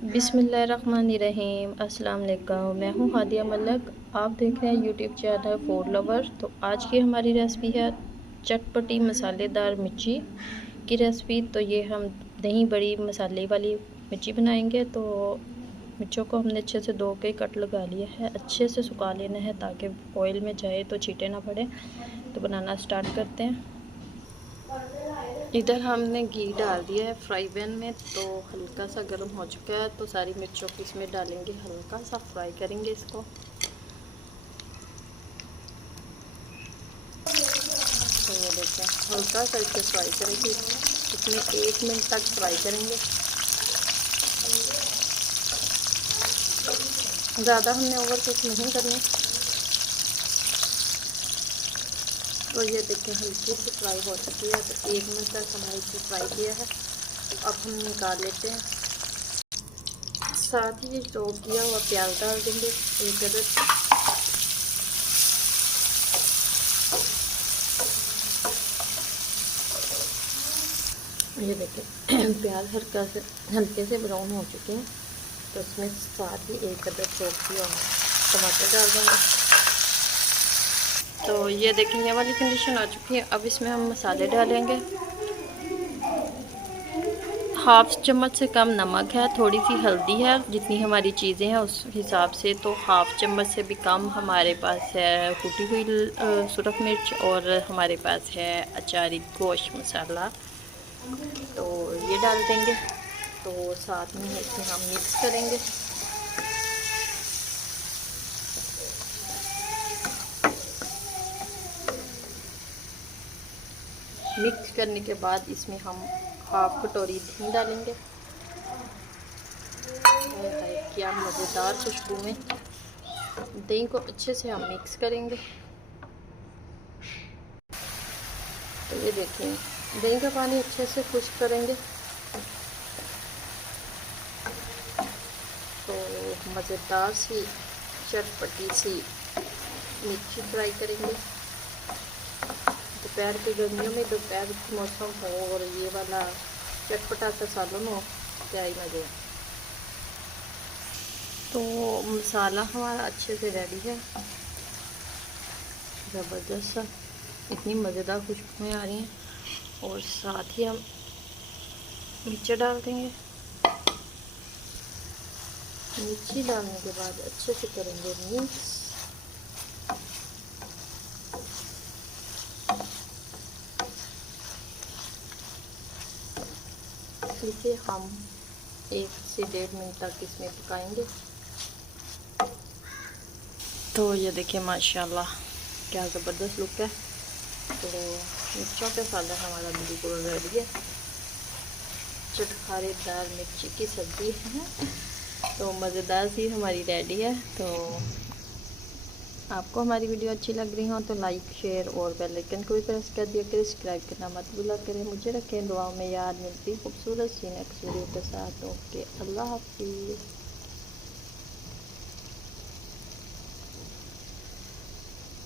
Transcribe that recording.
बिस्मिल्लाहिर्रहमानिर्रहीम। अस्सलाम वालेकुम। मैं हूँ हादिया मलिक। आप देख रहे हैं यूट्यूब चैनल फूड लवर। तो आज की हमारी रेसिपी है चटपटी मसालेदार मिर्ची की रेसिपी। तो ये हम दही बड़ी मसाले वाली मिर्ची बनाएंगे। तो मिर्चों को हमने अच्छे से धो के कट लगा लिया है, अच्छे से सुखा लेना है ताकि ऑयल में जाए तो छींटे ना पड़े। तो बनाना स्टार्ट करते हैं। इधर हमने घी डाल दिया है फ्राई पैन में, तो हल्का सा गर्म हो चुका है। तो सारी मिर्चों को इसमें डालेंगे, हल्का सा फ्राई करेंगे इसको। तो ये देखें, हल्का सा इसे फ्राई करेंगे, इसमें 1 मिनट तक फ्राई करेंगे। ज़्यादा हमने ओवर कुक नहीं करनी। तो ये देखें, हल्की सी फ्राई हो चुकी है। तो 1 मिनट तक हमने इसे फ्राई किया है। अब हम निकाल लेते हैं। साथ ही चॉप किया हुआ प्याज डाल देंगे, एक अदद। ये देखें, प्याज हल्के से ब्राउन हो चुके हैं। तो इसमें साथ ही एक अदद चॉप किया हुआ टमाटर डाल देंगे। तो ये देखें, ये वाली कंडीशन आ चुकी है। अब इसमें हम मसाले डालेंगे। हाफ चम्मच से कम नमक है, थोड़ी सी हल्दी है, जितनी हमारी चीज़ें हैं उस हिसाब से। तो हाफ चम्मच से भी कम हमारे पास है कुटी हुई सुरख मिर्च, और हमारे पास है अचारी गोश्त मसाला। तो ये डाल देंगे। तो साथ में इसमें हम मिक्स करेंगे। मिक्स करने के बाद इसमें हम हाफ कटोरी दही डालेंगे। क्या मज़ेदार खुशबू में। दही को अच्छे से हम मिक्स करेंगे। तो ये देखिए, दही का पानी अच्छे से खुश्क करेंगे। तो मज़ेदार सी चटपटी सी मिर्ची फ्राई करेंगे। दोपहर की गर्मियों में दोपहर की मौसम हो और ये वाला चटपटा सा सालन हो, क्या ही मज़े। तो मसाला हमारा अच्छे से रेडी है, ज़बरदस्त सा, इतनी मज़ेदार खुशबुएं आ रही हैं। और साथ ही हम मिर्ची डाल देंगे। मिर्ची डालने के बाद अच्छे से करेंगे मिक्स। इसे हम 1 से 1.5 मिनट तक इसमें पकाएंगे। तो ये देखिए, माशाल्लाह क्या ज़बरदस्त लुक है। तो मिर्चों का सालन हमारा बिल्कुल रेडी है। चटखारेदार मिर्ची की सब्ज़ी है। तो मज़ेदार सी हमारी रेडी है। तो आपको हमारी वीडियो अच्छी लग रही हो तो लाइक, शेयर और बेल आइकन को भी प्रेस कर दिया करें। सब्सक्राइब करना मत भूला करें। मुझे रखें दुआओं में याद। मिलती खूबसूरत सी नेक्स्ट वीडियो के साथ। ओके, अल्लाह हाफिज़।